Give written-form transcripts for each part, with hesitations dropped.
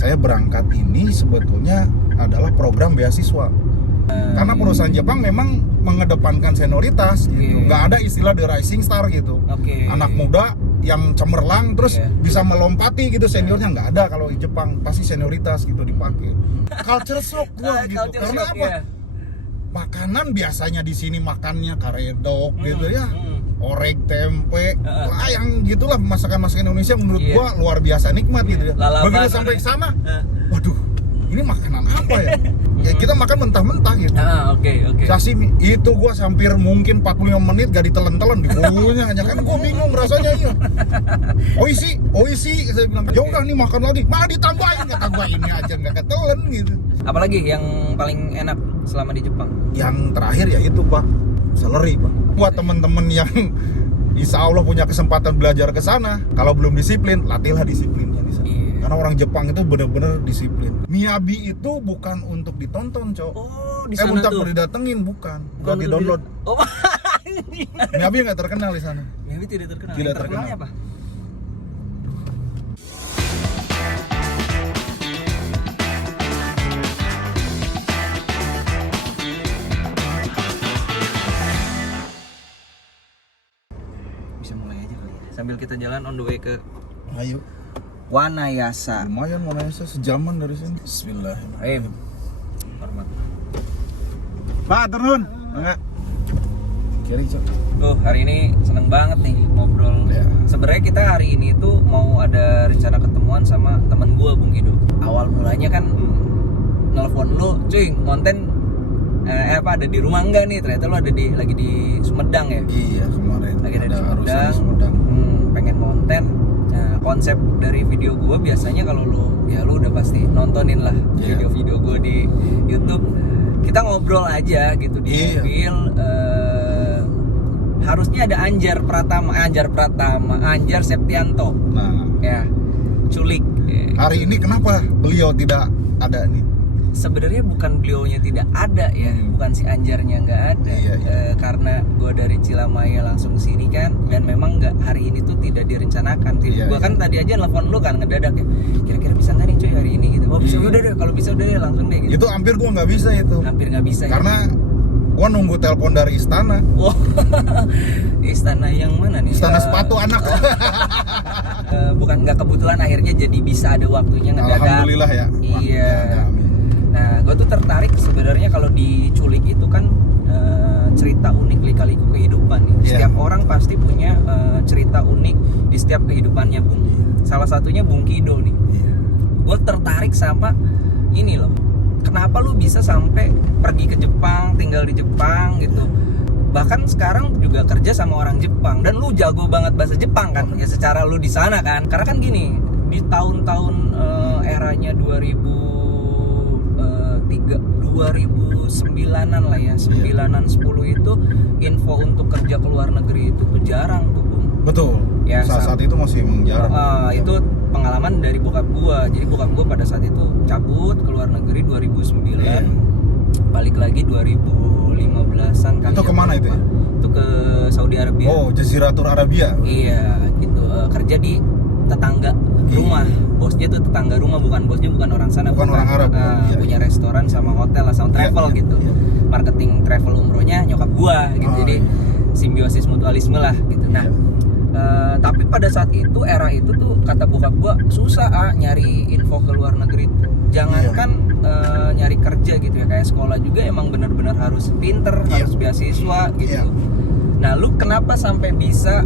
saya berangkat ini sebetulnya adalah program beasiswa. Karena perusahaan Jepang memang mengedepankan senioritas gitu. Nggak ada istilah the rising star gitu. Anak muda yang cemerlang terus bisa melompati gitu seniornya, nggak ada. Kalau di Jepang pasti senioritas gitu dipakai. Culture shock gua gitu. Karena apa? Makanan biasanya di sini makannya karedok gitu ya. Orek, tempe, yang gitulah masakan-masakan Indonesia menurut gua luar biasa nikmat gitu ya. Begitu sampai ke sana, waduh, ini makanan apa ya? Ya kita makan mentah-mentah gitu. Sashimi itu gua hampir mungkin 45 menit gak ditelen-telen di bumbunya aja kan gua bingung rasanya iya. Oishi saya bilang. Ya udah nih makan lagi. Malah ditambahin kata gua ini aja enggak ketelen gitu. Apalagi yang paling enak selama di Jepang? Yang terakhir ya itu, Pak. Seleri, Pak. Buat teman-teman yang insya Allah punya kesempatan belajar ke sana, kalau belum disiplin, latihlah disiplinnya di sana. Karena orang Jepang itu benar-benar disiplin. Miyabi itu bukan untuk ditonton, Cok. Oh, di sana tuh. Didatengin bukan di-download. Miyabi nggak terkenal di sana. Miyabi tidak terkenal. Tidak terkenalnya apa? Bisa mulai aja kali ya. Sambil kita jalan on the way ke Ayo. Wanayasa. Lumayan Wanayasa sejaman dari sini. Bismillahirrahmanirrahim. Hormat. Pak, turun. Enggak. Kiri, Cok. Hari ini seneng banget nih ngobrol. Ya. Sebenarnya kita hari ini tuh mau ada rencana ketemuan sama teman gua, Bung Kido. Awal mulanya kan nelpon lu, cuy, konten ada di rumah enggak nih? Ternyata lu ada lagi di Sumedang ya? Iya, kemarin. Lagi ada di Sumedang. Pengen konten. Nah, konsep dari video gue biasanya kalau lu udah pasti nontonin lah video-video gue di YouTube. Kita ngobrol aja gitu di mobil. Harusnya ada Anjar Septianto. Nah, ya, culik. Hari ini kenapa beliau tidak ada nih? Sebenarnya bukan beliaunya tidak ada ya, bukan si Anjarnya nggak ada. Karena gue dari Cilamaya langsung sini kan, dan memang nggak hari ini tuh tidak direncanakan. Gue kan tadi aja telepon lu kan ngedadak ya. Kira-kira bisa nggak nih cuy hari ini gitu? Oh bisa, udah deh. Kalau bisa udah deh langsung deh. Gitu. Itu hampir gue nggak bisa itu. Hampir nggak bisa. Karena gue nunggu telepon dari istana. Wow. Istana yang mana nih? Istana sepatu anak. Bukan nggak kebetulan akhirnya jadi bisa ada waktunya ngedadak. Alhamdulillah ya. Iya. Nah, gue tuh tertarik sebenarnya kalau diculik itu kan cerita unik lika-liku kehidupan nih. Setiap orang pasti punya cerita unik di setiap kehidupannya, Bung. Salah satunya Bung Kido nih. Gue tertarik sama ini loh. Kenapa lu bisa sampai pergi ke Jepang, tinggal di Jepang gitu? Bahkan sekarang juga kerja sama orang Jepang dan lu jago banget bahasa Jepang kan? Ya secara lu di sana kan. Karena kan gini, di tahun-tahun eranya 2009-an lah ya, 9-an 10 itu info untuk kerja ke luar negeri itu jarang tuh, Bung. Betul. Ya, saat itu masih jarang. Itu pengalaman dari bokap gua. Jadi bokap gua pada saat itu cabut ke luar negeri 2009. Balik lagi 2015-an kan. Itu kemana itu ya? Itu ke Saudi Arabia. Oh, Jaziratul Arabia. Iya, gitu. Kerja di tetangga rumah. Bosnya tuh tetangga rumah, bukan orang sana, bukan orang Arab. Punya restoran sama hotel lah, sama travel gitu. Marketing travel umrohnya nyokap gua gitu. Jadi simbiosis mutualisme lah gitu. Nah, tapi pada saat itu era itu tuh kata bokap gua susah nyari info ke luar negeri. Jangankan nyari kerja gitu ya, kayak sekolah juga emang benar-benar harus pinter, harus beasiswa gitu. Nah, lu kenapa sampai bisa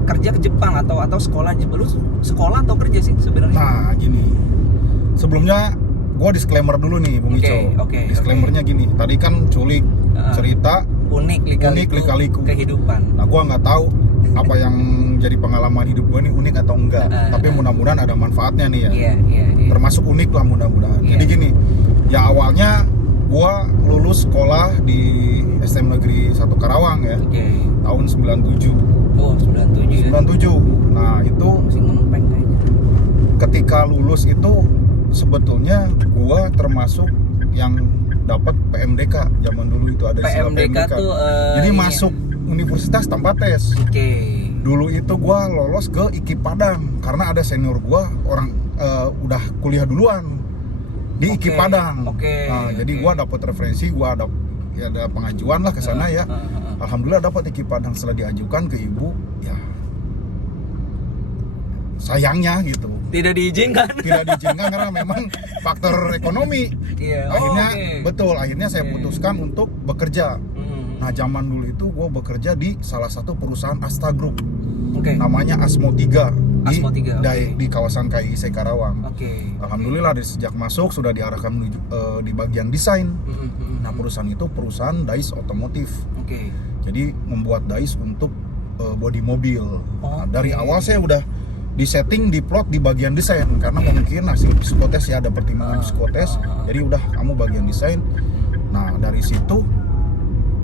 kerja ke Jepang atau sekolah? Lu sekolah atau kerja sih sebenarnya? Nah, gini. Sebelumnya gua disclaimer dulu nih, Bung Ico. Disclaimernya gini. Tadi kan culik cerita unik lika-liku kehidupan. Nah, gua nggak tahu apa yang jadi pengalaman hidup gua ini unik atau enggak. Tapi mudah-mudahan ada manfaatnya nih ya. Iya. Termasuk unik lah mudah-mudahan. Jadi gini, ya awalnya gua lulus sekolah di STM Negeri 1 Karawang ya. Tahun 97. Oh, 97 ya. 97. Nah, itu masih ngempeng kayaknya. Ketika lulus itu sebetulnya gua termasuk yang dapat PMDK. Zaman dulu itu ada istilah PMDK tuh jadi masuk universitas tanpa tes. Oke. Dulu itu gua lolos ke IKIP Padang karena ada senior gua orang udah kuliah duluan di IKI Padang. Jadi gua dapat referensi, gua ada pengajuan lah ke sana ya. Alhamdulillah dapat IKI Padang. Setelah diajukan ke ibu, ya sayangnya gitu tidak diizinkan karena memang faktor ekonomi. Akhirnya saya putuskan untuk bekerja. Nah, zaman dulu itu gue bekerja di salah satu perusahaan Asta Group, namanya Asmo 3 di kawasan KIC Karawang. Alhamdulillah dari sejak masuk sudah diarahkan menuju di bagian desain. Nah, perusahaan itu perusahaan dais otomotif. Jadi membuat dais untuk bodi mobil. Nah, dari awal saya udah disetting, diplot di bagian desain karena mungkin hasil psikotes ya, ada pertimbangan psikotes. Jadi udah kamu bagian desain. Nah, dari situ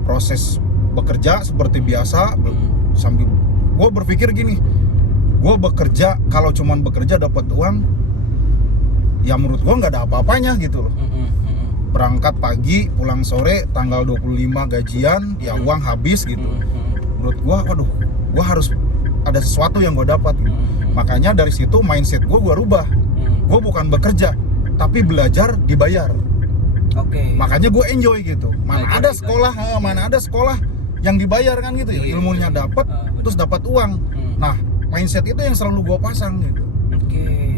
proses bekerja seperti biasa sambil gue berpikir gini, gue bekerja kalau cuman bekerja dapat uang ya menurut gue nggak ada apa-apanya gitu loh. Berangkat pagi pulang sore, tanggal 25 gajian ya uang habis gitu. Menurut gue waduh, gue harus ada sesuatu yang gue dapat gitu. Makanya dari situ mindset gue rubah. Gue bukan bekerja tapi belajar dibayar. Makanya gue enjoy gitu. Mana ada sekolah yang dibayar kan gitu ya. Ilmunya dapat, terus dapat uang. Nah, mindset itu yang selalu gue pasang gitu.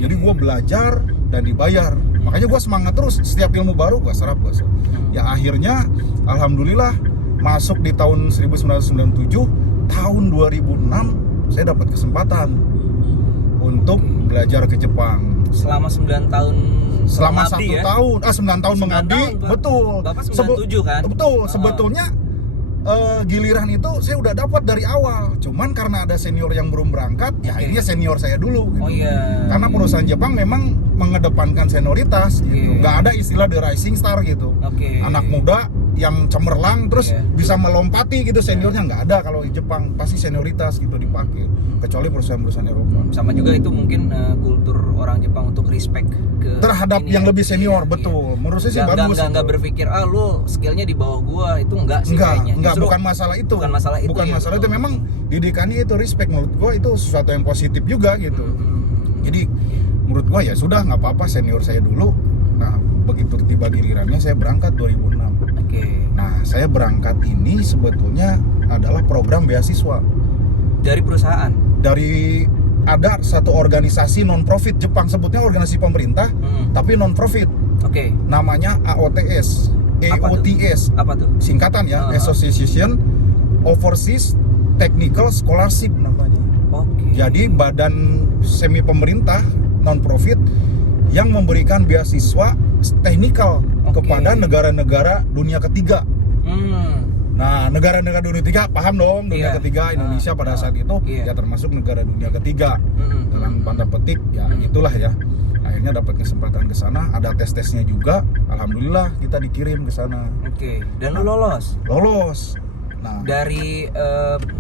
Jadi gue belajar dan dibayar. Makanya gue semangat terus. Setiap ilmu baru gue serap. Ya akhirnya, alhamdulillah masuk di tahun 1997, tahun 2006 saya dapat kesempatan untuk belajar ke Jepang. Selama 9 tahun. Selama 1 tahun, 9 tahun mengabdi, betul. Bapak 97 kan? Betul, sebetulnya giliran itu saya udah dapat dari awal. Cuman karena ada senior yang belum berangkat, ya akhirnya senior saya dulu gitu. Karena perusahaan Jepang memang mengedepankan senioritas gitu. Nggak ada istilah the rising star gitu. Anak muda yang cemerlang terus bisa melompati gitu seniornya, nggak ada. Kalau di Jepang pasti senioritas gitu dipakai, kecuali perusahaan-perusahaan Eropa. Sama juga itu mungkin kultur orang Jepang untuk respect terhadap yang lebih senior. Betul. Menurut saya sih bagus. Nggak berpikir lu skillnya di bawah gua, itu enggak sih kayaknya. Enggak, bukan masalah itu. Bukan masalah itu. Memang didikannya itu respect. Menurut gua itu sesuatu yang positif juga gitu. Jadi menurut gua ya sudah, nggak apa-apa senior saya dulu. Nah, begitu tiba gilirannya saya berangkat 2006. Nah, saya berangkat ini sebetulnya adalah program beasiswa dari perusahaan. Ada satu organisasi non profit Jepang, sebutnya organisasi pemerintah tapi non profit. Namanya AOTS. Apa tuh? Singkatan ya, Association Overseas Technical Scholarship namanya. Jadi badan semi pemerintah non profit yang memberikan beasiswa teknikal kepada negara-negara dunia ketiga. Nah, negara-negara dunia ketiga paham dong, dunia ketiga Indonesia pada saat itu ya termasuk negara dunia ketiga. Dalam tanda petik ya itulah ya. Akhirnya dapat kesempatan ke sana, ada tes-tesnya juga. Alhamdulillah kita dikirim ke sana. Dan lu lolos? Lolos. Nah, dari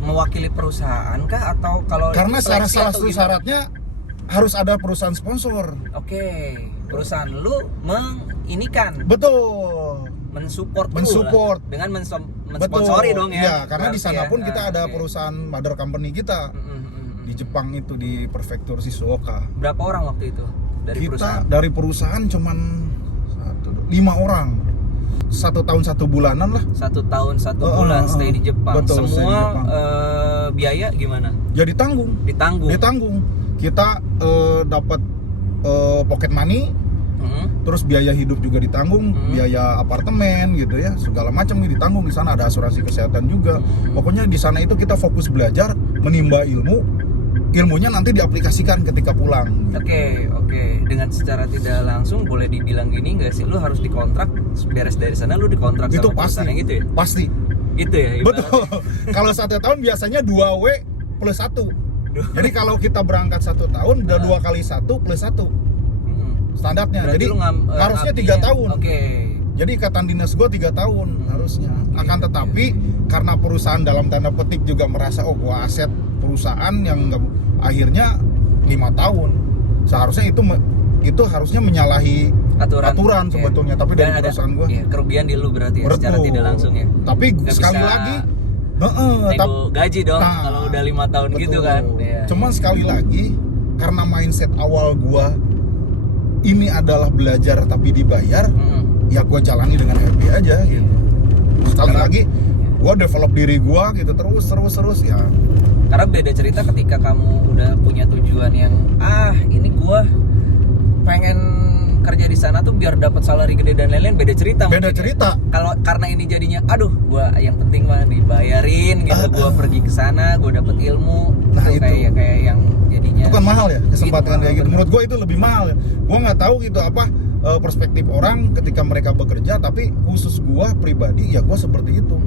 mewakili perusahaan kah atau kalau karena salah satu syaratnya harus ada perusahaan sponsor. Perusahaan lu menginikan. Betul. Mensupport dengan mensponsori dong ya. Ya, karena di sana pun kita ada perusahaan mother company kita. Di Jepang itu di prefektur Shizuoka. Berapa orang waktu itu dari perusahaan? Kita dari perusahaan cuman 5 orang. 1 tahun 1 bulanan lah. 1 tahun 1 bulan stay di Jepang. Betul, semua di Jepang. Biaya gimana? Ya ditanggung. Kita dapat pocket money. Terus biaya hidup juga ditanggung, biaya apartemen gitu ya, segala macam ditanggung. Di sana ada asuransi kesehatan juga. Pokoknya di sana itu kita fokus belajar, menimba ilmunya nanti diaplikasikan ketika pulang. Dengan secara tidak langsung boleh dibilang gini nggak sih, lu harus dikontrak, beres dari sana lu dikontrak itu sama perusahaan yang gitu ya? Pasti. Gitu ya? Betul. Kalau 1 tahun biasanya 2W plus 1. Jadi kalau kita berangkat 1 tahun udah 2 kali 1 plus 1. Standarnya. Berarti jadi harusnya 3 tahun. Jadi ikatan dinas gue 3 tahun harusnya. Akan tetapi karena perusahaan dalam tanda petik juga merasa gue aset perusahaan yang akhirnya 5 tahun. Seharusnya itu harusnya menyalahi aturan sebetulnya. Tapi dari perusahaan gue kerugian di lu berarti ya, secara tidak langsung ya. Tapi sekali lagi gaji dong kalau udah 5 tahun gitu kan. Cuman sekali lagi karena mindset awal gue ini adalah belajar tapi dibayar, ya gue jalani dengan happy aja gitu. Sekali lagi gue develop diri gue gitu terus ya. Karena beda cerita ketika kamu udah punya tujuan yang ini gue pengen kerja di sana tuh biar dapat salary gede dan lain-lain, beda cerita. Beda cerita. Kalau karena ini jadinya gua yang penting mah dibayarin gitu, gua pergi ke sana, gua dapat ilmu. Nah, itu kayak yang jadinya itu kan mahal ya, kesempatan gitu, kayak gitu. Menurut gua itu lebih mahal ya. Gua nggak tahu gitu apa perspektif orang ketika mereka bekerja, tapi khusus gua pribadi ya gua seperti itu.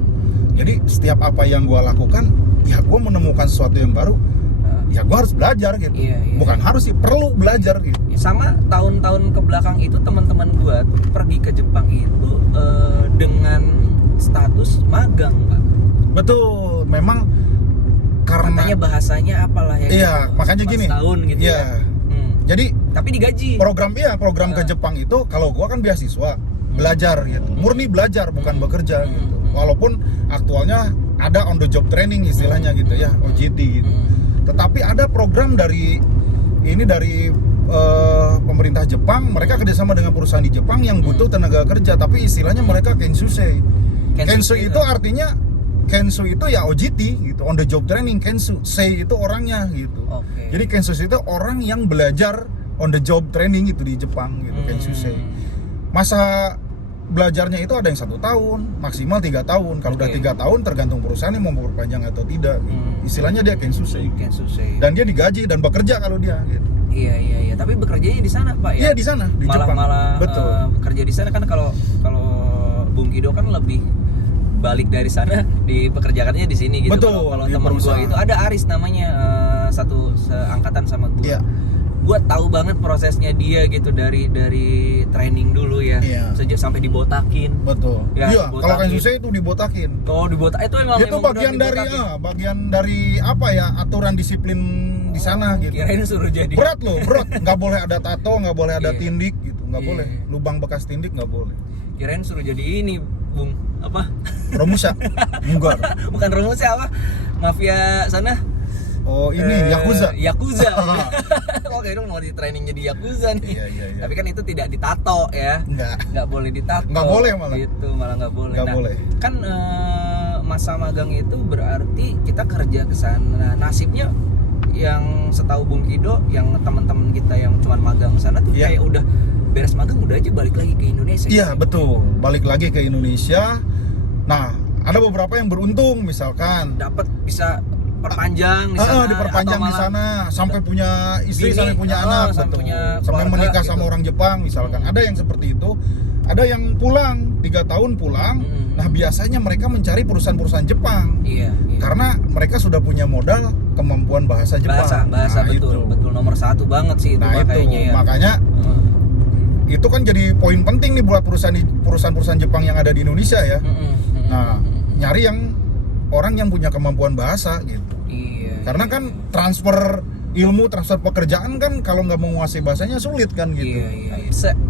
Jadi setiap apa yang gua lakukan, ya gua menemukan sesuatu yang baru. Ya gue harus belajar gitu. Iya. Bukan harus sih, perlu belajar gitu. Sama tahun-tahun ke belakang itu teman-teman gue tuh pergi ke Jepang itu dengan status magang, Pak. Betul, memang karena katanya bahasanya apalah ya. Iya, gitu. Makanya gini. Tahun gitu iya. ya. Jadi tapi digaji. Program ke Jepang itu kalau gue kan beasiswa, belajar gitu. Murni belajar bukan bekerja gitu. Walaupun aktualnya ada on the job training istilahnya gitu ya, OJT gitu. Tetapi ada program dari pemerintah Jepang, mereka kerjasama dengan perusahaan di Jepang yang butuh tenaga kerja, tapi istilahnya mereka Kensusei. Kensu itu artinya, Kensu itu ya OJT gitu, on the job training. Kensu, sei itu orangnya gitu. Jadi Kensus itu orang yang belajar on the job training itu di Jepang gitu, Kensusei. Masa belajarnya itu ada yang 1 tahun, maksimal 3 tahun. Kalau udah 3 tahun tergantung perusahaan yang mau memperpanjang atau tidak. Gitu. Istilahnya dia Kensusei. Dan dia digaji dan bekerja kalau dia. Gitu. Iya. Tapi bekerjanya di sana, Pak ya? Iya di sana, di Jepang. Betul. Bekerja di sana kan kalau Bung Kido kan lebih balik dari sana dipekerjakannya di sini gitu. Betul. Kalau teman gue itu ada Aris namanya, satu seangkatan sama gue. Iya. Gue tahu banget prosesnya dia gitu dari training dulu ya, sejak sampai dibotakin. Betul. Ya, iya. Kalau Kensusei itu dibotakin. Oh, dibotak itu emang. Itu bagian dari apa ya, aturan disiplin di sana gitu. Kirain suruh jadi. Berat. Nggak boleh ada tato, nggak boleh ada tindik gitu, nggak boleh. Lubang bekas tindik nggak boleh. Kirain suruh jadi ini, Bung. Apa? Romusa. Enggak. Bukan Romusa, apa? Mafia sana. Oh ini Yakuza. Oke, dong mau di training jadi Yakuza nih. Iya. Tapi kan itu tidak ditato ya. Nggak boleh ditato. Nggak boleh malah. Gitu, malah nggak boleh. Nggak boleh. Kan masa magang itu berarti kita kerja ke sana. Nasibnya yang setahu Bung Kido, yang teman-teman kita yang cuma magang sana tuh kayak udah beres magang udah aja balik lagi ke Indonesia. Iya, betul. Balik lagi ke Indonesia. Nah, ada beberapa yang beruntung misalkan dapat bisa perpanjang di sana, diperpanjang di sana sampai punya istri, sampai punya anak, sampai menikah sama orang Jepang misalkan. Ada yang seperti itu, ada yang pulang 3 tahun pulang. Nah biasanya mereka mencari perusahaan-perusahaan Jepang, karena mereka sudah punya modal kemampuan bahasa Jepang. Bahasa betul nomor 1 banget sih itu. Nah itu makanya itu kan jadi poin penting nih buat perusahaan-perusahaan Jepang yang ada di Indonesia ya. Nah nyari yang orang yang punya kemampuan bahasa gitu. Karena kan transfer ilmu, transfer pekerjaan kan kalau nggak menguasai bahasanya sulit kan gitu.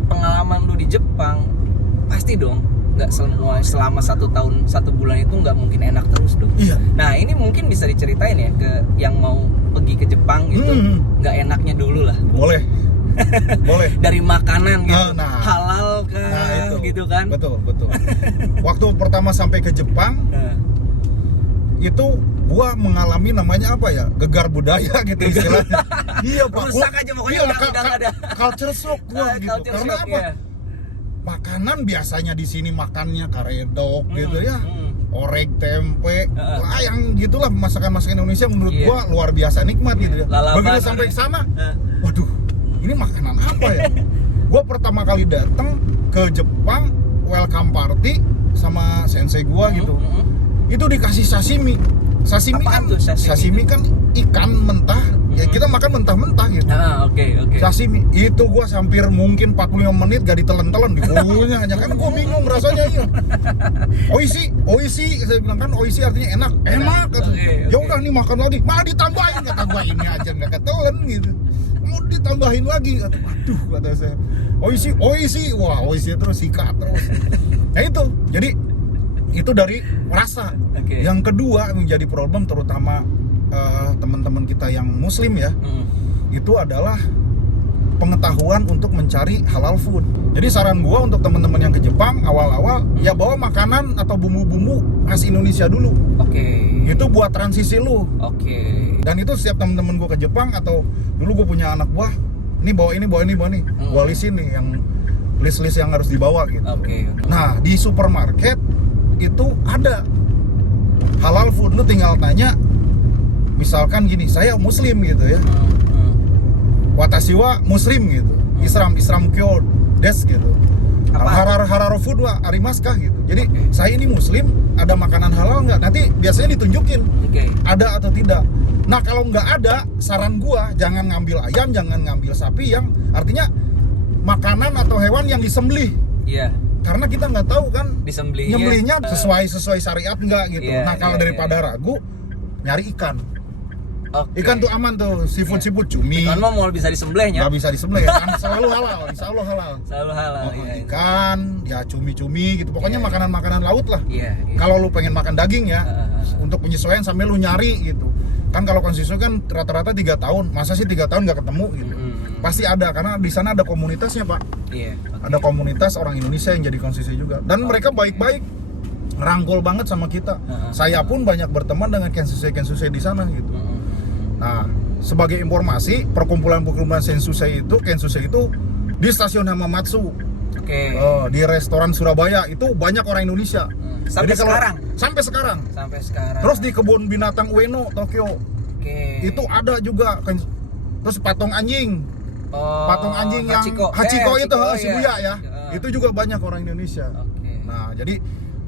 Pengalaman lu di Jepang pasti dong nggak selama 1 tahun 1 bulan itu nggak mungkin enak terus dong. Nah ini mungkin bisa diceritain ya ke yang mau pergi ke Jepang gitu, nggak enaknya dulu lah. Boleh. Dari makanan gitu, halal kan, gitu kan. Betul. Waktu pertama sampai ke Jepang itu gua mengalami namanya apa ya, gegar budaya gitu istilahnya. Iya Pak. Rusak aja pokoknya udah ada. Culture shock gua gitu. Karena apa? Makanan biasanya di sini makannya karedok gitu ya. Orek, tempe, yang gitulah masakan-masakan Indonesia menurut gua luar biasa nikmat gitu ya. Begitu sampai ke sana, waduh, ini makanan apa ya? Gua pertama kali datang ke Jepang, welcome party sama sensei gua gitu. Itu dikasih sashimi. Sashimi kan ikan mentah. Ya kita makan mentah-mentah gitu. Oke. Sashimi itu gua hampir mungkin 45 menit gak ditelen-telen di bulunya aja kan gua bingung rasanya iya. Oishi, saya bilang kan oishi artinya enak. Ya udah nih makan lagi. Malah ditambahin, kata gua ini aja enggak ketelen gitu. Mau ditambahin lagi, aduh kata saya. Oishi, wah oishi terus sikat terus. Nah itu, jadi itu dari rasa. Yang kedua menjadi problem terutama teman-teman kita yang muslim ya, itu adalah pengetahuan untuk mencari halal food. Jadi saran gua untuk teman-teman yang ke Jepang awal-awal ya bawa makanan atau bumbu-bumbu khas Indonesia dulu. Itu buat transisi lu. Dan itu setiap teman-teman gua ke Jepang atau dulu gua punya anak buah, ini bawa ini. Gua lisin nih yang list-list yang harus dibawa gitu. Nah, di supermarket itu ada halal food, lu tinggal tanya misalkan gini, saya muslim gitu ya. Watashi wa muslim gitu. Islam kyo des gitu. Hararo food wa arimasu kah gitu. Jadi saya ini muslim, ada makanan halal nggak? Nanti biasanya ditunjukin ada atau tidak. Nah kalau nggak ada, saran gua jangan ngambil ayam, jangan ngambil sapi yang artinya makanan atau hewan yang disembelih. Karena kita nggak tahu kan nyembelihnya sesuai syariat nggak gitu. Nah kalau daripada ragu, nyari ikan. Ikan tuh aman tuh, seafood cumi. Ikan mah mau bisa disembelihnya. Nggak bisa disembelih kan, selalu halal, insya Allah halal. Selalu halal. Ikan, ya cumi-cumi gitu. Pokoknya makanan-makanan laut lah. Kalau lu pengen makan daging ya, untuk penyesuaian sambil lu nyari gitu. Kan kalau konsisten kan rata-rata 3 tahun, masa sih 3 tahun nggak ketemu gitu. Pasti ada, karena di sana ada komunitasnya Pak. Ada komunitas orang Indonesia yang jadi konsisten juga. Dan mereka baik-baik, rangkul banget sama kita. Saya pun banyak berteman dengan kensuse di sana gitu. Nah, sebagai informasi, perkumpulan kensuse itu di stasiun Hamamatsu. Di restoran Surabaya itu banyak orang Indonesia. Sampai sekarang. Terus di kebun binatang Ueno, Tokyo. Itu ada juga. Terus patung anjing yang Hachiko itu Shibuya ya. Itu juga banyak orang Indonesia. Nah, jadi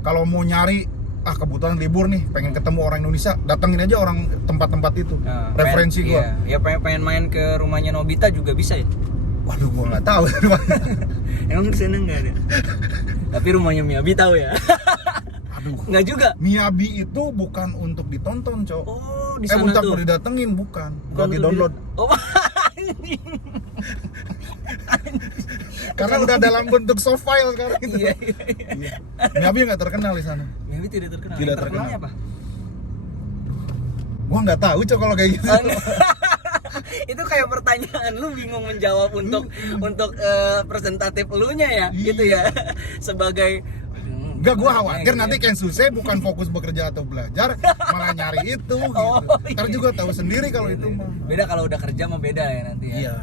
kalau mau nyari kebutuhan libur nih, pengen ketemu orang Indonesia, datengin aja orang tempat-tempat itu. Referensi gua. Ya pengen main ke rumahnya Nobita juga bisa ya. Waduh, gua nggak tahu. Emang di sana nggak ada. Tapi rumahnya Miyabi tahu ya. Aduh. Nggak juga. Miyabi itu bukan untuk ditonton, Cok. Di sana untuk tuh. didatengin bukan di-download. Karena udah dalam bentuk soft file sekarang itu. Iya. Miyabi nggak terkenal di sana. Miyabi tidak terkenal. Terkenalnya apa? Gua nggak tahu Cok kalau kayak gitu. Itu kayak pertanyaan lu bingung menjawab untuk presentatif elunya ya, gitu ya. Sebagai enggak, gua khawatir nanti kensuse bukan fokus bekerja atau belajar, malah nyari itu gitu. Ntar juga tahu sendiri kalau itu mah. Beda kalau udah kerja mah beda ya nanti ya.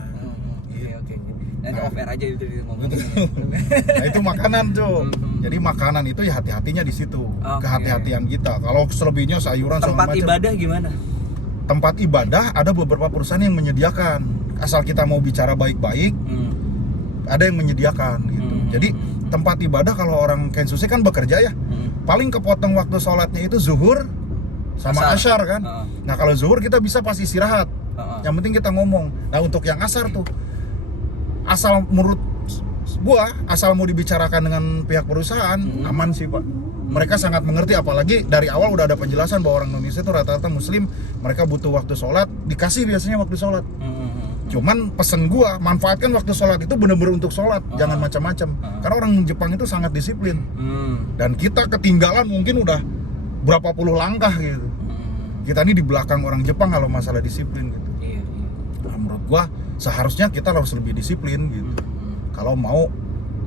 Iya. Oke. Nanti off-air aja itu ngomong. Nah, itu makanan, Cok. Jadi makanan itu ya hati-hatinya di situ. Kehati-hatian kita. Kalau selebihnya sayuran segala macam. Tempat ibadah gimana? Tempat ibadah ada beberapa perusahaan yang menyediakan. Asal kita mau bicara baik-baik, ada yang menyediakan gitu. Jadi tempat ibadah kalau orang kensuse kan bekerja ya. Paling kepotong waktu sholatnya itu zuhur sama asyar kan. Nah kalau zuhur kita bisa pas istirahat. Yang penting kita ngomong. Nah untuk yang asar tuh, asal menurut gua, asal mau dibicarakan dengan pihak perusahaan, aman sih Pak. Mereka sangat mengerti, apalagi dari awal udah ada penjelasan bahwa orang Indonesia itu rata-rata muslim, mereka butuh waktu sholat, dikasih biasanya waktu sholat. Cuman pesen gua, manfaatkan waktu sholat itu bener-bener untuk sholat, jangan macam-macam. Karena orang Jepang itu sangat disiplin. Dan kita ketinggalan mungkin udah berapa puluh langkah gitu. Kita ini di belakang orang Jepang kalau masalah disiplin gitu. Nah, menurut gua seharusnya kita harus lebih disiplin gitu. Kalau mau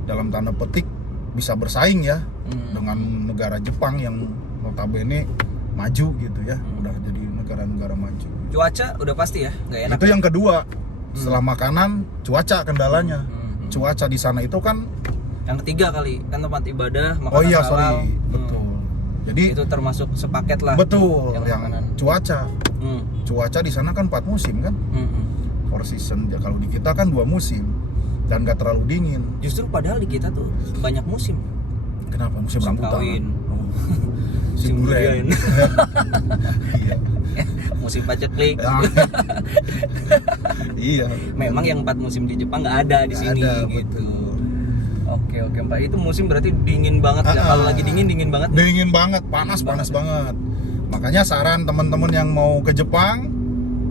dalam tanda petik bisa bersaing ya dengan negara Jepang yang notabene maju gitu ya, udah jadi negara-negara maju. Cuaca udah pasti ya, nggak enak. Itu yang kedua. Setelah makanan, cuaca kendalanya. Cuaca di sana itu kan yang ketiga kali, kan tempat ibadah, makanan halal. Betul. Jadi itu termasuk sepaket lah. Betul, yang cuaca. Cuaca di sana kan 4 musim kan. 4 season. Ya, kalau di kita kan 2 musim dan nggak terlalu dingin. Justru padahal di kita tuh banyak musim. Kenapa? Musim rambutan. Kawin. Musim durian. Iya. Musim paceklik. Iya. Memang yang 4 musim di Jepang nggak ada di sini gitu. Oke Pak, itu musim berarti dingin banget ya. Kalau lagi dingin banget. Dingin banget, panas banget. Makanya saran teman-teman yang mau ke Jepang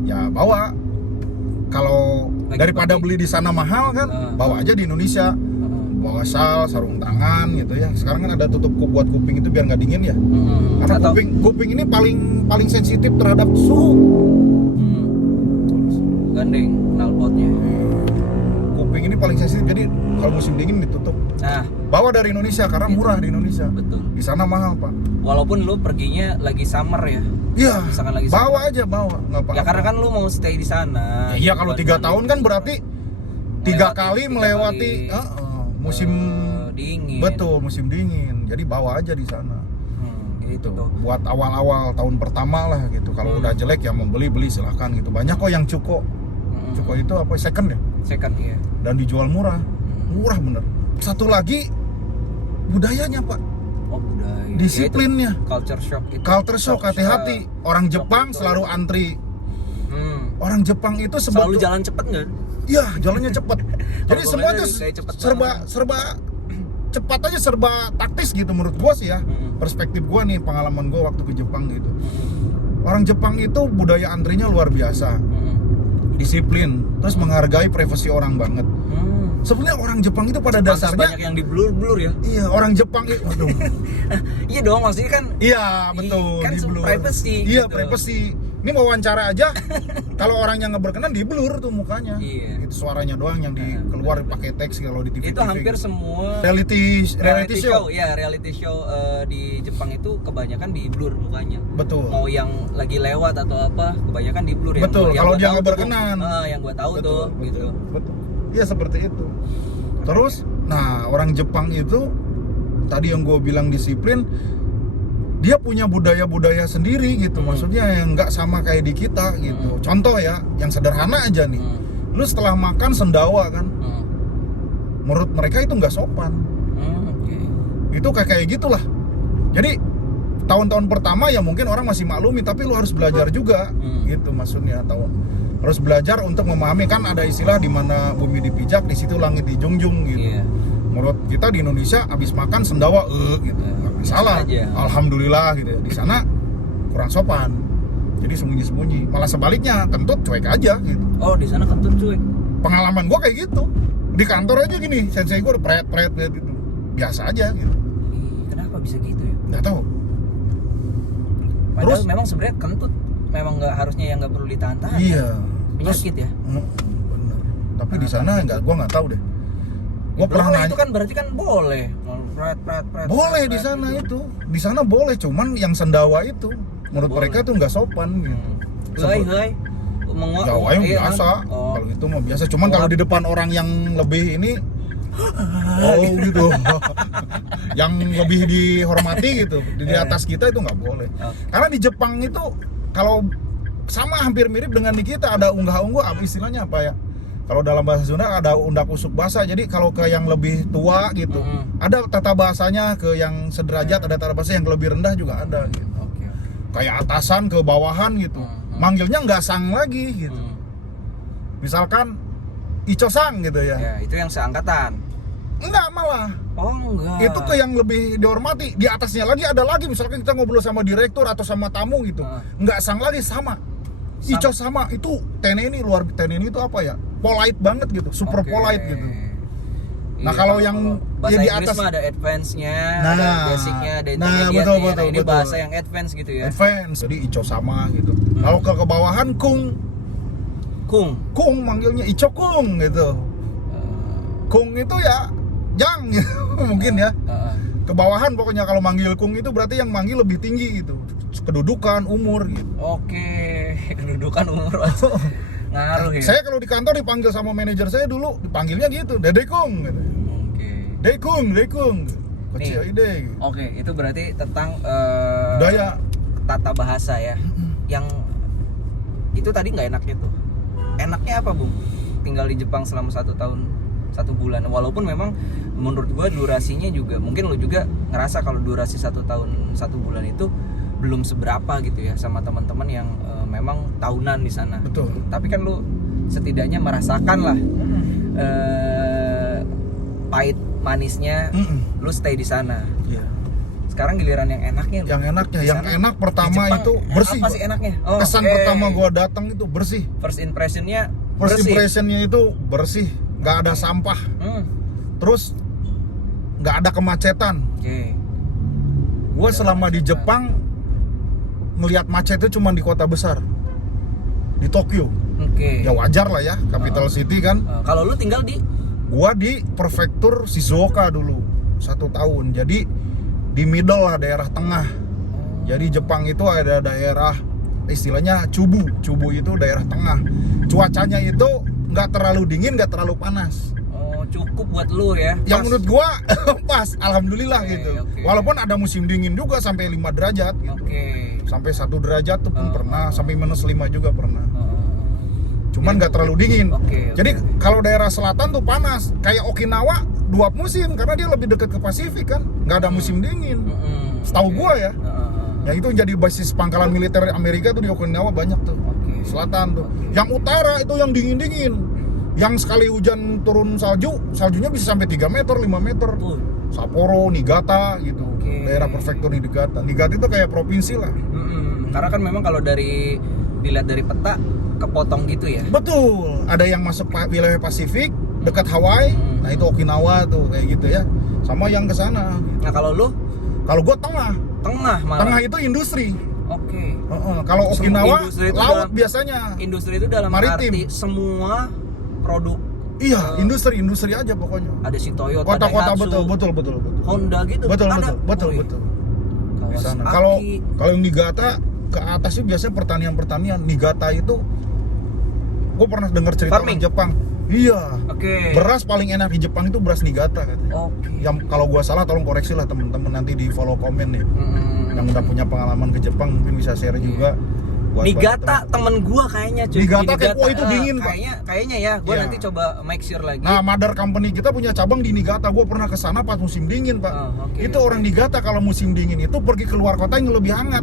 ya bawa. Kalau daripada beli di sana mahal kan, bawa aja di Indonesia. Bawa sal, sarung tangan gitu ya. Sekarang kan ada tutup buat kuping itu biar nggak dingin ya. Karena kuping ini paling sensitif terhadap suhu. Gandeng knalpotnya. ini paling sensitif. Jadi kalau musim dingin ditutup. Nah, bawa dari Indonesia karena murah di Indonesia. betul. Di sana mahal, Pak. Walaupun lu perginya lagi summer ya. Iya. Misalkan lagi Bawa summer. aja, bawa. Nggak apa-apa. Ya karena kan lu mau stay di sana. Iya, kalau 3 tahun kan berarti 3 Melewati kali 3 melewati kali, musim dingin. Betul, musim dingin. Jadi bawa aja di sana. Gitu tuh. Buat awal-awal tahun pertama lah gitu. Kalau udah jelek ya mau beli silahkan gitu. Banyak kok yang cuko. Cuko itu apa? Second ya? Second ya. Dan dijual murah. Murah bener. Satu lagi budayanya, Pak. Oh, budaya. Disiplinnya. Ya, culture shock itu. Culture shock, hati-hati. Orang Jepang selalu antri. Orang Jepang itu selalu jalan cepet nggak? Iya, jalannya cepet. Jadi Kalau semua gua tuh kayak cepet serba cepat aja, serba taktis gitu menurut gua sih ya. Perspektif gua nih, pengalaman gua waktu ke Jepang gitu. Orang Jepang itu budaya antrinya luar biasa. Disiplin, terus menghargai privasi orang banget. Sebenarnya orang Jepang itu pada dasarnya banyak yang di blur ya. Iya, orang Jepang itu waduh. Iya dong, maksudnya kan. Iya, betul, Kan di blur. privacy. Iya, gitu. privacy. Ini mau wawancara aja, kalau orang yang nggak berkenan di blur tuh mukanya. Iya. Itu suaranya doang yang keluar pakai teks kalau di TV. Itu hampir semua reality show. Ya, reality show di Jepang itu kebanyakan di blur mukanya. Betul. Mau yang lagi lewat atau apa, kebanyakan di blur. Betul, yang kalau gua dia tahu nggak tuh, berkenan. yang gua tahu Betul, tuh betul, gitu. Betul. Iya seperti itu. Terus, nah orang Jepang itu tadi yang gue bilang disiplin, dia punya budaya-budaya sendiri gitu. Maksudnya yang nggak sama kayak di kita gitu. Contoh ya, yang sederhana aja nih. Lu setelah makan sendawa kan, menurut mereka itu nggak sopan. Itu kayak gitulah. Jadi tahun-tahun pertama ya mungkin orang masih maklumi, tapi lu harus belajar juga gitu maksudnya. Harus belajar untuk memahami, kan ada istilah di mana bumi dipijak, di situ langit dijunjung gitu. Iya. Menurut kita di Indonesia abis makan sendawa gitu. Nggak salah. aja. Alhamdulillah gitu. Di sana kurang sopan. Jadi sembunyi-sembunyi. Malah sebaliknya, kentut cuek aja gitu. Oh, di sana kentut cuy. Pengalaman gua kayak gitu. Di kantor aja gini, sensei gua udah pret gitu. Biasa aja gitu. Kenapa bisa gitu ya? Nggak tahu. Padahal Terus memang sebenarnya kentut memang nggak harusnya yang nggak perlu ditahan-tahan. iya. Penyakit ya. Bener. Tapi di sana gua nggak tahu deh. Gua pernah Boleh nanya. itu kan berarti kan boleh. Pret. Boleh di sana itu. Di sana boleh, cuman yang sendawa itu menurut Boleh. mereka tuh nggak sopan gitu. Hai. Jawa yang biasa. Oh. Kalau itu mah biasa. Cuman kalau di depan orang yang lebih ini gitu. Yang lebih dihormati gitu. Di atas kita itu nggak boleh. Karena di Jepang itu kalau sama hampir mirip dengan di kita, ada unggah-ungguh, apa istilahnya apa ya? Kalau dalam bahasa Sunda ada undak usuk basa. Jadi kalau ke yang lebih tua gitu, ada tata bahasanya, ke yang sederajat ada tata bahasa, yang lebih rendah juga ada gitu. Oke. Kayak atasan ke bawahan gitu. Manggilnya nggak sang lagi gitu. Misalkan Ico-sang gitu ya. Ya, itu yang seangkatan. Enggak malah. Oh, enggak. Itu ke yang lebih dihormati. Di atasnya lagi ada lagi, misalkan kita ngobrol sama direktur atau sama tamu gitu. Enggak sang lagi, sama. Ico sama. Itu teneni itu apa ya? Polite banget gitu, super polite gitu. Nah, kalau yang bahasa di Inggris atas mah ada advance-nya, Nah, ada basic-nya, ada nah, intermediate-nya. betul, Ini betul. bahasa yang advance gitu ya. advance, jadi Ico sama gitu. Kalau ke bawahan Kung manggilnya Ico Kung gitu. Kung itu ya Jang gitu, mungkin ya. Ke bawahan pokoknya kalau manggil Kung itu berarti yang manggil lebih tinggi gitu. Kedudukan, umur gitu. Oke, kedudukan umur ngaruh ya. Saya kalau di kantor dipanggil sama manajer saya dulu, dipanggilnya gitu, Dede Kung gitu. Oke. Dekung. Kecil ide. Oke, itu berarti tentang Budaya. tata bahasa ya. Yang itu tadi nggak enaknya tuh. Enaknya apa, Bung? Tinggal di Jepang selama 1 tahun 1 bulan. Walaupun memang menurut gua durasinya juga, mungkin lo juga ngerasa kalau durasi 1 tahun 1 bulan itu belum seberapa gitu ya sama teman-teman yang memang tahunan di sana. Betul. Tapi kan lu setidaknya merasakan lah pahit manisnya lu stay di sana. Iya. Sekarang giliran yang enaknya. Yang enak pertama Jepang, itu bersih. apa sih enaknya? Oh, Kesan oke. pertama gua datang itu bersih. First impressionnya First bersih. impressionnya itu bersih, nggak ada sampah. Terus nggak ada kemacetan. Oke. Gua selama di Jepang ngelihat macet itu cuma di kota besar, di Tokyo. Oke. Ya wajar lah ya, capital city kan. Kalau lu tinggal di Gua di prefektur Shizuoka dulu 1 tahun. Jadi di middle lah, daerah tengah. Jadi Jepang itu ada daerah istilahnya Chubu. Chubu itu daerah tengah. Cuacanya itu nggak terlalu dingin, nggak terlalu panas. Oh, cukup buat lu ya. Yang Pas. menurut gua pas, alhamdulillah gitu. Okay. Walaupun ada musim dingin juga sampai 5 derajat gitu. Oke. Sampai 1 derajat tuh pun pernah, sampai -5 juga pernah. Oh. Cuman nggak terlalu dingin. Oke. Jadi kalau daerah selatan tuh panas, kayak Okinawa 2 musim karena dia lebih dekat ke Pasifik kan, nggak ada musim dingin. Setahu gua ya. Ya itu jadi basis pangkalan militer Amerika tuh di Okinawa banyak tuh. Selatan tuh. Yang utara itu yang dingin-dingin. Yang sekali hujan turun saljunya bisa sampai 3 meter, 5 meter. Sapporo, Niigata gitu. Daerah prefektur Niigata. Niigata itu kayak provinsi lah. Karena kan memang kalau dilihat dari peta kepotong gitu ya. Betul. Ada yang masuk wilayah Pasifik dekat Hawaii. Nah, itu Okinawa tuh kayak gitu ya. Sama yang ke sana. Nah, kalau lu? Kalau gua tengah Malah. Tengah itu industri. Oke. Kalau Okinawa laut dalam, biasanya. Industri itu dalam maritim. arti semua produk. Iya, industri aja pokoknya. Ada si Toyota, Kota-kota Daihatsu, betul. Honda gitu. Betul. ada. Di sana. Kalau yang Niigata ke atas itu biasanya pertanian. Niigata itu gue pernah dengar cerita orang Jepang. Iya. Oke. Beras paling enak di Jepang itu beras Niigata katanya. Oke. Yang kalau gua salah tolong koreksi lah teman-teman, nanti di follow komen nih. Yang udah punya pengalaman ke Jepang mungkin bisa share juga. Niigata temen gua kayaknya cuy. Niigata kayak itu dingin, Pak. Kayaknya ya, gua Iya. nanti coba make sure lagi. Nah, mother company kita punya cabang di Niigata. Gua pernah ke sana pas musim dingin, Pak. Itu orang Niigata kalau musim dingin itu pergi keluar kota yang lebih hangat,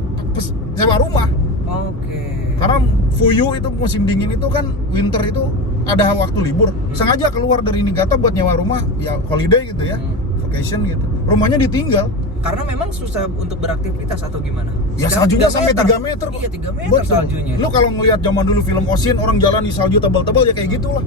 sewa rumah. Oke. Karena Fuyu itu musim dingin itu kan, winter itu ada waktu libur, sengaja keluar dari Niigata buat nyewa rumah, ya holiday gitu ya, vacation gitu. Rumahnya ditinggal. Karena memang susah untuk beraktivitas atau gimana? Ya saljunya sampai 3 meter kok. Iya, 3 meter Betul. saljunya. Lu kalau ngelihat zaman dulu film Osin, orang jalan di salju tebal-tebal ya kayak gitulah.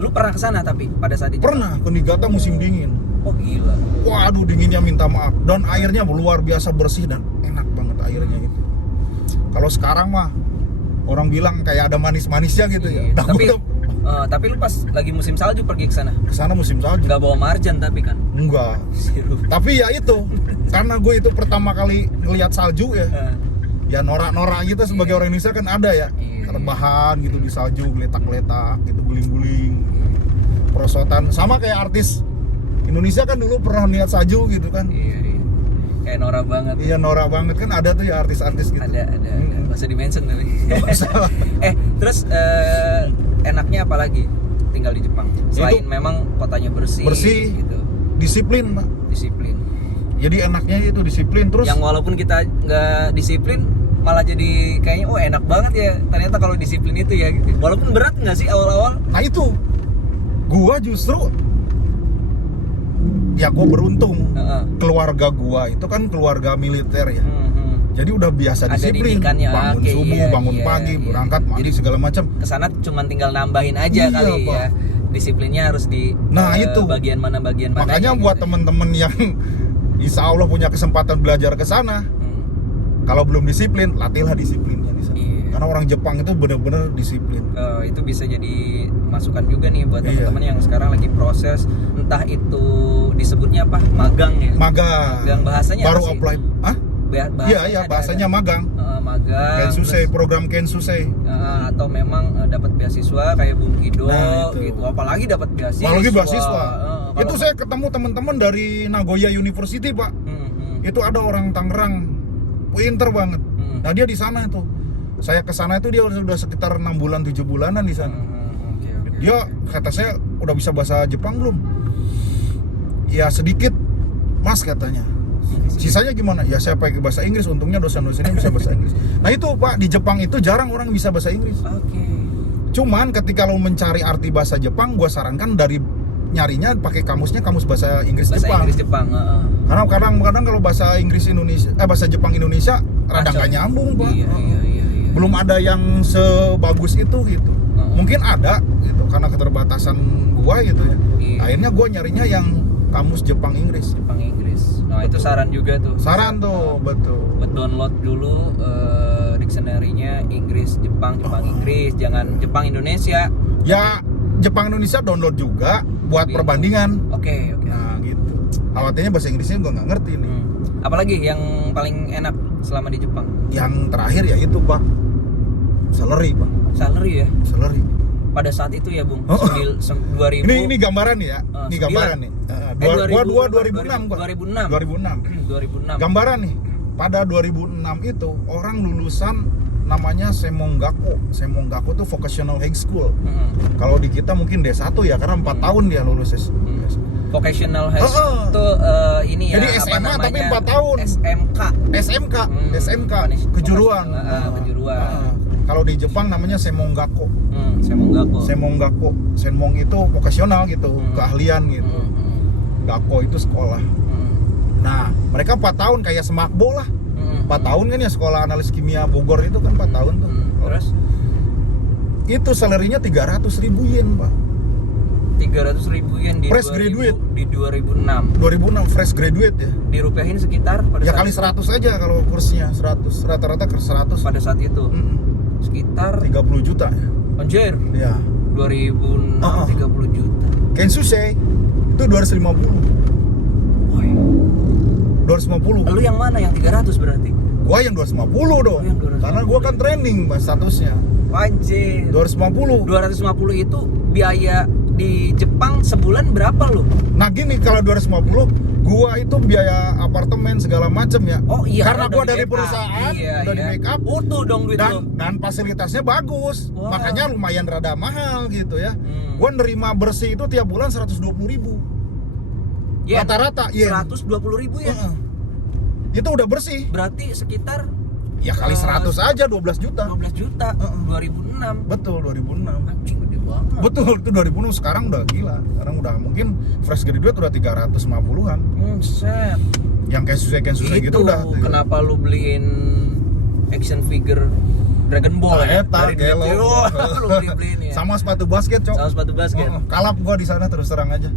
Lu pernah ke sana tapi pada saat itu? Pernah ke Niigata musim dingin. Oh gila. Waduh, dinginnya minta maaf. Dan airnya luar biasa bersih dan enak banget airnya itu. Kalau sekarang mah orang bilang kayak ada manis-manisnya gitu ya. Nah, Tapi lu pas lagi musim salju pergi ke sana? ke sana musim salju. Nggak bawa marjan tapi kan? Enggak. Sirup. Tapi ya itu, karena gue itu pertama kali ngelihat salju ya. Ya norak-norak gitu sebagai orang Indonesia kan ada ya. Rebahan gitu di salju, geletak-geletak gitu, guling-guling. Perosotan sama kayak artis Indonesia kan dulu pernah lihat salju gitu kan. Iya. Kayak norak banget. Iya, norak banget kan, ada tuh ya artis-artis gitu. Ada. Nggak usah di-mention tapi. Terus enaknya apa lagi tinggal di Jepang? Selain memang kotanya bersih gitu. Disiplin, Pak. Disiplin. Jadi enaknya itu disiplin terus. Yang walaupun kita nggak disiplin malah jadi kayaknya enak banget ya. Ternyata kalau disiplin itu ya gitu. Walaupun berat nggak sih awal-awal? Nah itu, gua justru ya gua beruntung. Keluarga gua itu kan keluarga militer ya. Jadi udah biasa disiplin, bangun subuh, bangun pagi, berangkat, mandi segala macam. Kesana cuma tinggal nambahin aja kali Pak. ya. Disiplinnya harus di itu bagian mana. Makanya buat gitu. temen-temen yang insya Allah punya kesempatan belajar ke sana, kalau belum disiplin, latihlah disiplinnya di sana. Karena orang Jepang itu benar-benar disiplin. Itu bisa jadi masukan juga nih buat teman-teman yang sekarang lagi proses, entah itu disebutnya apa, magang ya. Magang bahasanya baru apa sih? apply. Iya, bahasanya magang. Magang. Kensusei, program Kensusei. Atau memang dapat beasiswa kayak Bung Kido gitu. Apalagi dapat beasiswa. Itu saya ketemu teman-teman dari Nagoya University, Pak. Itu ada orang Tangerang, pinter banget. Nah, dia di sana itu. Saya ke sana itu dia sudah sekitar 6 bulan 7 bulanan di sana. Dia kata saya, udah bisa bahasa Jepang belum? Ya sedikit, Mas, katanya. Sisanya gimana? Ya saya pakai bahasa Inggris, untungnya dosen-dosennya bisa bahasa Inggris. Nah itu Pak, di Jepang itu jarang orang bisa bahasa Inggris. Cuman ketika lo mencari arti bahasa Jepang, gue sarankan dari nyarinya pakai kamus bahasa Inggris Jepang. Karena kadang-kadang kalau bahasa Inggris Indonesia, bahasa Jepang Indonesia rada nggak nyambung, Pak. Iya. Belum ada yang sebagus itu gitu. Mungkin ada gitu karena keterbatasan gua gitu ya. Akhirnya gua nyarinya yang kamus Jepang Inggris. Nah, betul. Itu saran juga tuh. Saran tuh, betul. Buat download dulu dictionary-nya Inggris, Jepang Inggris, jangan Jepang Indonesia. Ya Jepang Indonesia download juga buat perbandingan. Oke. Nah gitu. Awalnya bahasa Inggrisnya gue nggak ngerti nih. Apalagi yang paling enak selama di Jepang? Yang terakhir ya itu Pak, salary Pak. Salary ya? Salary. Pada saat itu ya Bung, 2000. Ini gambaran nih ya. Ini gambaran nih. 2006 gua. 2006. Gambaran nih. Pada 2006 itu orang lulusan namanya Semonggaku. Semonggaku tuh vocational high school. Kalau di kita mungkin D1 ya, karena 4 tahun dia lulus. Vocational high school itu ini ya. Jadi SMA tapi 4 tahun. SMK kejuruan. Kejuruan. Kalau di Jepang namanya Semonggaku. Semonggaku. Senmong itu vokasional gitu, keahlian gitu. Gakko itu sekolah. Nah, mereka 4 tahun kayak Semakbo lah. 4 tahun kan ya sekolah analis kimia Bogor itu kan 4 tahun tuh. Terus itu salary-nya 300.000 yen, Pak. 300.000 yen di fresh graduate di 2006. 2006 fresh graduate ya. Dirupiahin sekitar pada ya saat kali 100 aja kalau kursnya 100. Rata-rata ke 100 pada saat itu. Sekitar 30 juta ya. Anjir. Ya. 2006 30 juta. Kensusei itu 250. Woi. 250. Lu yang mana yang 300 berarti? Gua yang 250 dong. Yang 250. Karena gua kan training Mas statusnya. Anjir. 250. 250 itu biaya di Jepang sebulan berapa lu? Nah gini, kalau 250 gua itu biaya apartemen segala macem ya. Oh iya. Karena gua dari perusahaan udah di backup. Utuh dong duit lu. Dan fasilitasnya bagus. Wow. Makanya lumayan rada mahal gitu ya. Gua nerima bersih itu tiap bulan 120.000. Rata-rata ya. 120.000 ya. Itu udah bersih. Berarti sekitar ya kali 100 aja 12 juta. 12 juta. 2006. Betul, 2006. Anjing gede banget. Betul, itu 2006. Sekarang udah gila. Sekarang udah mungkin fresh graduate udah 350-an. Set. Yang kayak susah gitu udah. Kenapa lu beliin action figure Dragon Ball ya? Dari gelo. Lu beliin ya. Sama sepatu basket, Cok. Sama sepatu basket. Kalap gua di sana terus terang aja.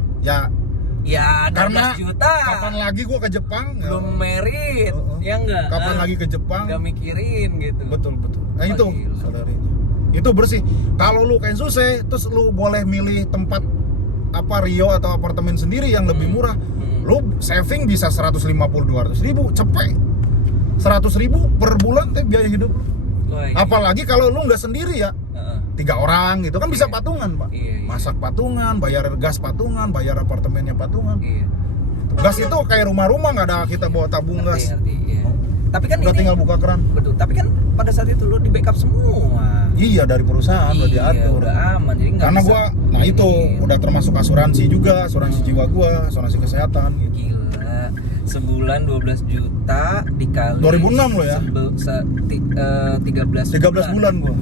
Ya, karena 12 juta. Kapan lagi gua ke Jepang? Belum merit. Ya enggak? Kapan lagi ke Jepang? Enggak mikirin gitu. Betul. Nah itu salary-nya. Itu bersih. Kalau lu Kensusei, terus lu boleh milih tempat Rio atau apartemen sendiri yang lebih murah. Lu saving bisa 150-200.000 cepet. 100.000 per bulan teh biaya hidup. Apalagi kalau lu nggak sendiri ya. 3 orang gitu kan bisa patungan, Pak. Masak patungan, bayar gas patungan, bayar apartemennya patungan. Gas itu kayak rumah-rumah, nggak ada kita bawa tabung gas. Tapi kan udah tinggal buka keran. Betul. Tapi kan pada saat itu lu di backup semua. Iya, dari perusahaan udah diatur. Udah aman. Jadi karena gua itu udah termasuk asuransi juga, asuransi jiwa gua, asuransi kesehatan gitu. Gila. Sebulan 12 juta dikali 2006 lo ya. 13 bulan gua.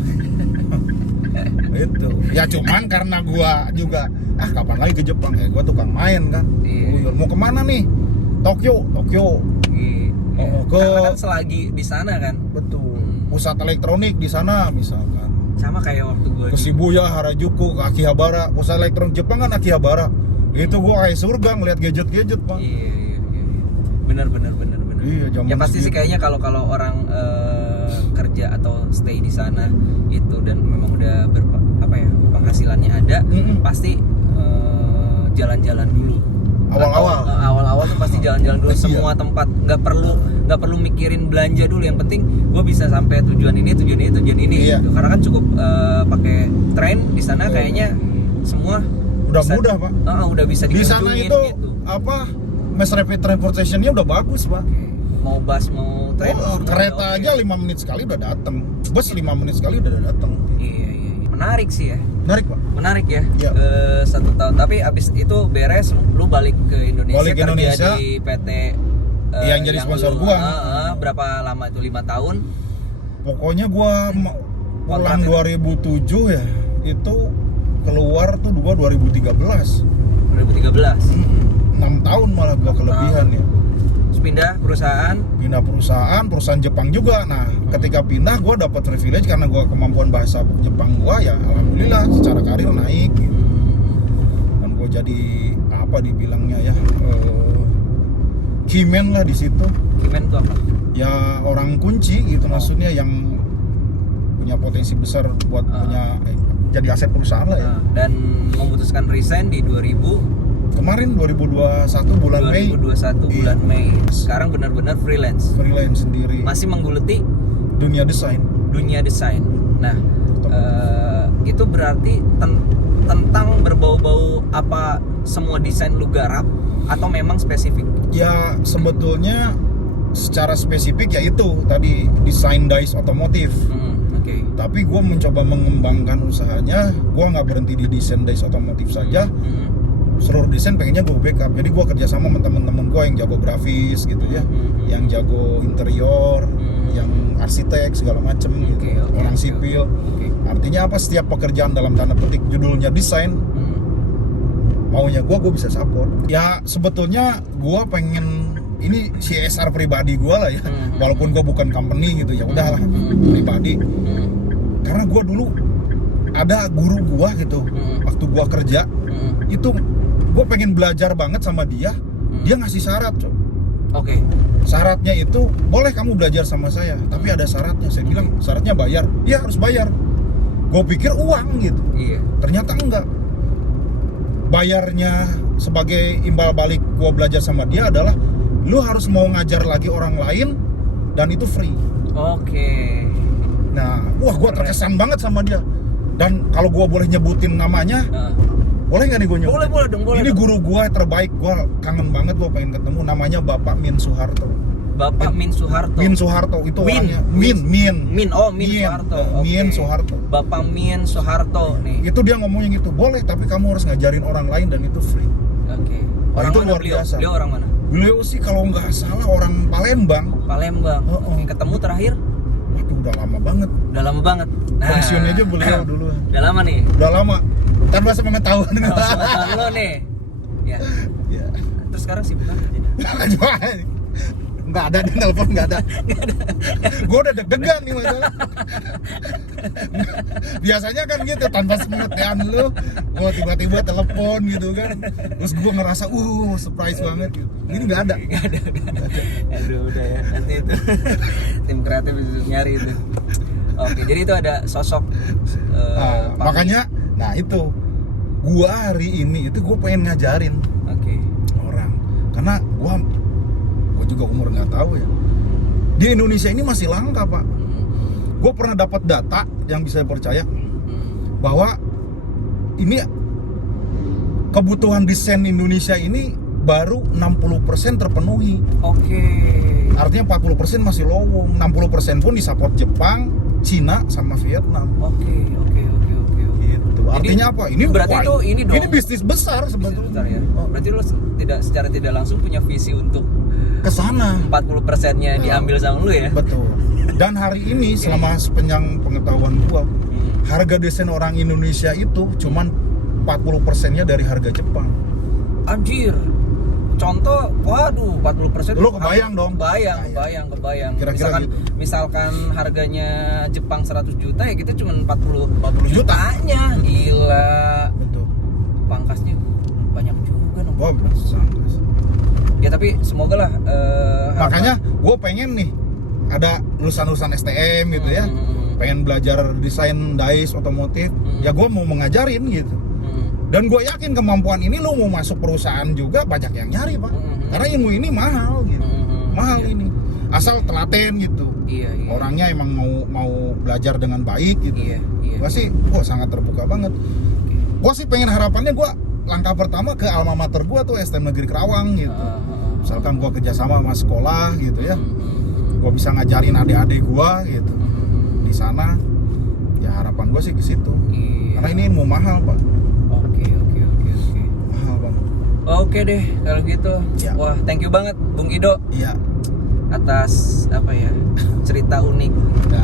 Itu. Ya cuman karena gua juga kapan lagi ke Jepang ya, gua tukang main kan. Mau kemana nih? Tokyo. Karena kan selagi di sana kan. Betul. Pusat elektronik di sana misalkan. Sama kayak waktu gua ke Shibuya, Harajuku, ke Akihabara. Pusat elektronik Jepang kan Akihabara. Itu gua kayak surga ngeliat gadget-gadget, Bang. Iya. Benar. Iya, ya pasti sih kayaknya kalau orang kerja atau stay di sana itu dan memang udah penghasilannya ada, pasti jalan-jalan dulu. Awal-awal tuh pasti jalan-jalan dulu semua tempat, nggak perlu mikirin belanja dulu, yang penting gue bisa sampai tujuan ini gitu. Karena kan cukup pakai train di sana, kayaknya semua udah mudah, Pak. Udah bisa di sana itu gitu. mass rapid transportation-nya udah bagus, Pak. Mau bus mau train kereta aja 5 menit sekali udah datang, bus 5 menit sekali udah datang. Iya. Menarik sih ya. Menarik ya. 1 tahun, tapi abis itu beres lu balik ke Indonesia, kerja di PT yang jadi sponsor gua. Berapa lama itu? 5 tahun. Pokoknya gua pulang 2007 ya. Itu keluar tuh 2013. 6 tahun malah gua kelebihan ya. Terus pindah perusahaan Jepang juga. Nah, ketika pindah gua dapat privilege karena gua kemampuan bahasa Jepang gua ya alhamdulillah secara karir naik gitu. Dan gua jadi dibilangnya ya Kimen lah di situ. Kimen itu apa? Ya orang kunci gitu, maksudnya yang punya potensi besar buat punya jadi aset perusahaan lah ya. Dan memutuskan resign di 2000 kemarin 2021 bulan Mei. 2021 bulan Mei. Sekarang benar-benar freelance Sendiri. masih menggeluti dunia desain. Nah, itu berarti tentang berbau-bau apa semua desain lu garap atau memang spesifik? Ya sebetulnya secara spesifik ya itu tadi desain dice otomotif. Oke. Tapi gue mencoba mengembangkan usahanya. Gue nggak berhenti di desain dice otomotif saja. Seluruh desain pengennya gue backup. Jadi gue kerja sama temen-temen gue yang jago grafis gitu ya, yang jago interior, yang arsitek segala macem gitu, orang sipil. Artinya apa? Setiap pekerjaan dalam tanda petik judulnya desain, maunya gue bisa support. Ya sebetulnya gue pengen ini CSR pribadi gue lah ya, walaupun gue bukan company gitu ya, udahlah pribadi. Karena gue dulu ada guru gue gitu, waktu gue kerja itu gue pengen belajar banget sama dia. Dia ngasih syarat, Cok. Oke. Syaratnya itu boleh kamu belajar sama saya, tapi ada syaratnya. Saya bilang syaratnya bayar. Iya harus bayar. Gue pikir uang gitu. Iya. Ternyata enggak. Bayarnya sebagai imbal balik gue belajar sama dia adalah lu harus mau ngajar lagi orang lain dan itu free. Oke. Nah, wah gue terkesan banget sama dia. Dan kalau gue boleh nyebutin namanya, boleh nggak nih gue nyebut? Boleh dong, boleh. Ini dong. guru gue terbaik, gue kangen banget, gue pengen ketemu. Namanya Bapak Min Soeharto. Bapak Min Soeharto. Min Soeharto itu Min. orangnya Min. Min Soeharto. Min Soeharto. Bapak Min Soeharto nih. Itu dia ngomongnya gitu, boleh tapi kamu harus ngajarin orang lain dan itu free. Oke. Nah, Orang itu mana luar beliau? biasa. Beliau orang mana? Beliau sih kalau nggak salah orang Palembang. Palembang. Oke, ketemu terakhir? Waduh udah lama banget. Udah lama banget. Pensiun aja beliau dulu. Udah lama nih. Udah lama. Tanpa sepengetahuan. Pengetahuan lo nih. Ya. Ya. Terus sekarang sibuk apa? Nggak ada di telepon, nggak ada. Gue udah deg-degan nih masalah. Biasanya kan gitu, tanpa sepengertian lu, gue tiba-tiba telepon gitu kan. Terus gue ngerasa, surprise banget gitu. Ini nggak ada. Nggak ada. Aduh, udah ya. Nanti itu tim kreatif bisa nyari itu. Oke, jadi itu ada sosok. Makanya, nah itu, gue hari ini itu gue pengen ngajarin orang, karena gue juga umur nggak tahu ya. Di Indonesia ini masih langka pak. Gue pernah dapat data yang bisa percaya bahwa ini kebutuhan desain Indonesia ini baru 60% terpenuhi. Oke. Artinya 40% masih lowong, 60% pun disupport Jepang, Cina sama Vietnam. Oke. Gitu. Artinya apa? Ini berarti itu ini dong. Ini bisnis besar sebetulnya. Ya. Berarti lu secara tidak langsung punya visi untuk kesana. 40%-nya diambil sama lu ya. Betul. Dan hari ini selama sepanjang pengetahuan gua, harga desain orang Indonesia itu cuman 40%-nya dari harga Jepang. Anjir. Contoh, waduh, 40%. Lu kebayang dong? Kebayang. Kira-kira Misalkan harganya Jepang 100 juta ya kita cuma 40 jutanya. Gila. Betul. Pangkasnya banyak juga dong. Wah, Ya tapi semoga lah makanya gue pengen nih ada lulusan-lulusan STM gitu ya, pengen belajar desain dice otomotif, ya gue mau mengajarin gitu. Dan gue yakin kemampuan ini lu mau masuk perusahaan juga banyak yang nyari pak, karena ilmu ini mahal gitu, mahal ini, asal telaten gitu. Iya. Orangnya emang mau belajar dengan baik gitu. Iya. Gue sih, sangat terbuka banget. Gue sih pengen harapannya gue langkah pertama ke alma mater gue tuh STM Negeri Kerawang gitu. Misalkan gue kerjasama sama sekolah gitu ya, gue bisa ngajarin adik-adik gue gitu di sana. Ya harapan gue sih ke situ. Karena ini ilmu mahal pak. Oke. Mahal banget. Oke deh kalau gitu. Ya. Wah, thank you banget Bung Ido. Iya. Atas cerita unik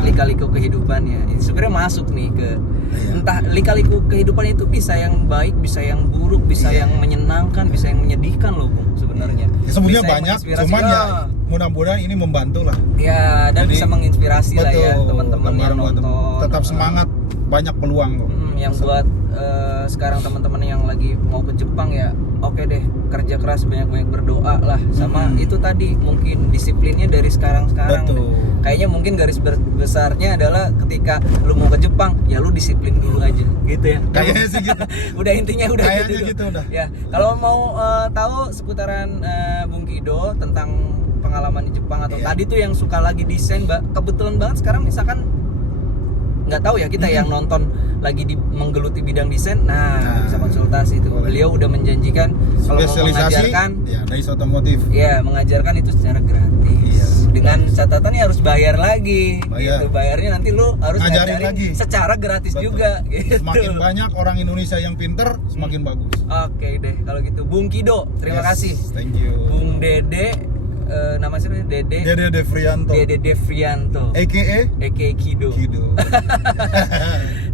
lika-liku kehidupan ya. Ini sebenarnya masuk nih ke entah lika-liku kehidupan itu bisa yang baik, bisa yang buruk, bisa yang menyenangkan, bisa yang menyedihkan loh Bung sebenarnya. Ya, sebenarnya banyak, cuman ya mudah-mudahan ini membantu lah. Ya, dan bisa menginspirasi lah ya teman-teman yang nonton. Tetap semangat, banyak peluang kok. Yang buat sekarang teman-teman yang lagi mau ke Jepang ya, oke deh, kerja keras, banyak-banyak berdoa lah, sama itu tadi mungkin disiplinnya dari sekarang. Betul. Kayaknya mungkin garis besarnya adalah ketika lu mau ke Jepang ya lu disiplin dulu aja gitu ya. Kayaknya sih gitu. Udah intinya udah Kayaknya gitu udah. Ya, kalau mau tahu seputaran Bung Kido tentang pengalaman di Jepang atau tadi tuh yang suka lagi desain, kebetulan banget sekarang misalkan nggak tahu ya kita yang nonton lagi menggeluti bidang desain, bisa konsultasi itu. Beliau udah menjanjikan kalau mau mengajarkan ya Dais Otomotif. Ya, mengajarkan itu secara gratis. Dengan catatannya harus bayar lagi. Gitu. Bayarnya nanti lu harus ngajarin lagi secara gratis. Betul. Juga gitu. Semakin banyak orang Indonesia yang pinter, semakin bagus. Oke deh kalau gitu. Bung Kido, terima kasih. Thank you. Bung Dede, nama saya Dede Devrianto. Dede Devrianto. AKA Kido. Kido.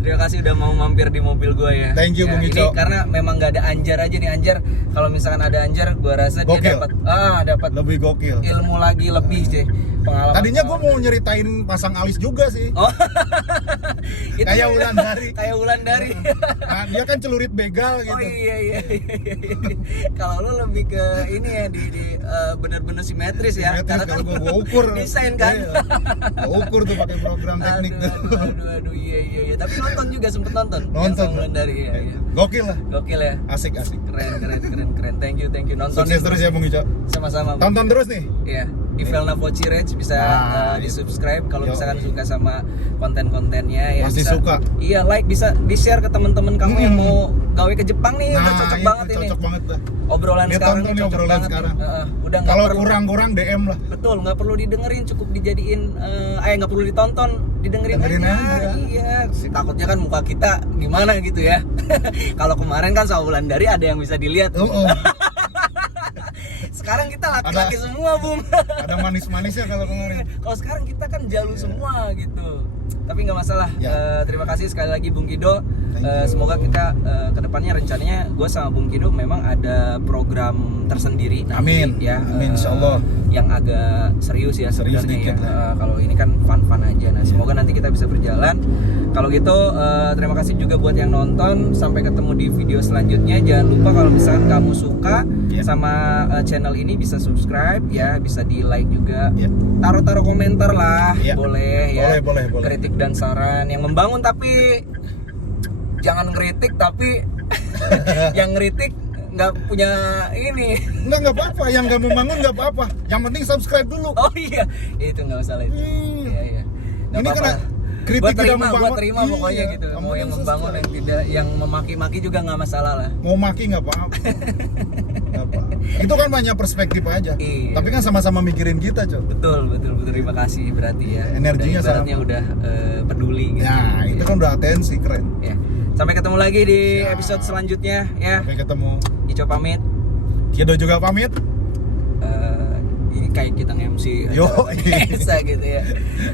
Terima kasih udah mau mampir di mobil gue ya. Thank you, ya, Bung Ico. Ini karena memang nggak ada Anjar aja nih. Anjar kalau misalkan ada Anjar, gue rasa gokil. dia dapat lebih gokil. Ilmu lagi lebih sih. Pengalaman. Tadinya gue mau nyeritain pasang alis juga sih. Oh. Kayak Wulandari. Kayak Wulandari. Nah, dia kan celurit begal gitu. Oh iya. Kalau lu lebih ke ini ya di benar-benar simetris ya. Karena kalau gue ukur. Desain kan. Gue ukur tuh pakai program teknik tuh. Aduh, iya. Tapi nonton juga, sempet nonton. Nonton. Wulandari ya. Gokil lah. Gokil ya. Asik. Keren. Thank you. Nonton. Sukses terus ya Bung Ico. Sama-sama. Tonton terus nih. Iya. Ivelna Vocirage bisa di-subscribe kalau misalkan suka sama konten-kontennya ya. Pasti bisa, suka. Iya, like, bisa di-share ke teman-teman kamu yang mau gawe ke Jepang nih. Udah cocok banget ini. Cocok banget dah. Obrolan sekarang nih obrolan banget sekarang. Udah kalau kurang DM lah. Betul, nggak perlu didengerin, cukup dijadiin nggak perlu ditonton, didengerin aja. Iya, takutnya kan muka kita gimana gitu ya. Kalau kemarin kan sama Wulandari ada yang bisa dilihat. Sekarang kita laki-laki semua, Bung. Ada manis-manisnya kalau kemarin. Kalau sekarang kita kan jalu semua gitu. Tapi nggak masalah. Terima kasih sekali lagi Bung Kido. Semoga kita kedepannya rencananya gue sama Bung Kido memang ada program tersendiri. Amin. Ya, Amin insyaallah. Yang agak serius ya sebenarnya. Kalau ini kan fun-fun aja. Nah, semoga nanti kita bisa berjalan. Kalau gitu terima kasih juga buat yang nonton. Sampai ketemu di video selanjutnya. Jangan lupa kalau misalkan kamu suka sama channel ini bisa subscribe ya, bisa di like juga. Taruh komentar lah, boleh ya. Boleh. Kritik dan saran yang membangun, tapi jangan ngeritik tapi yang ngeritik nggak punya ini. Nggak apa-apa, yang nggak membangun nggak apa-apa. Yang penting subscribe dulu. Oh iya, itu nggak masalah itu. Iya. Ini karena kritik tidak membangun. Gua terima pokoknya gitu. Mau yang membangun, yang tidak, yang memaki-maki juga nggak masalah lah. Mau maki nggak apa-apa. Itu kan banyak perspektif aja. Tapi kan sama-sama mikirin kita, Cok. Betul. Terima kasih berarti ya. Energinya ibaratnya udah peduli gitu. Nah, itu kan udah atensi, keren. Ya. Sampai ketemu lagi di episode selanjutnya ya. Sampai ketemu. Ico pamit. Kido juga pamit. Ini kayak kita nge-MC. Yo, bisa gitu ya.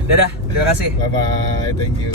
Dadah, terima kasih. Bye bye, thank you.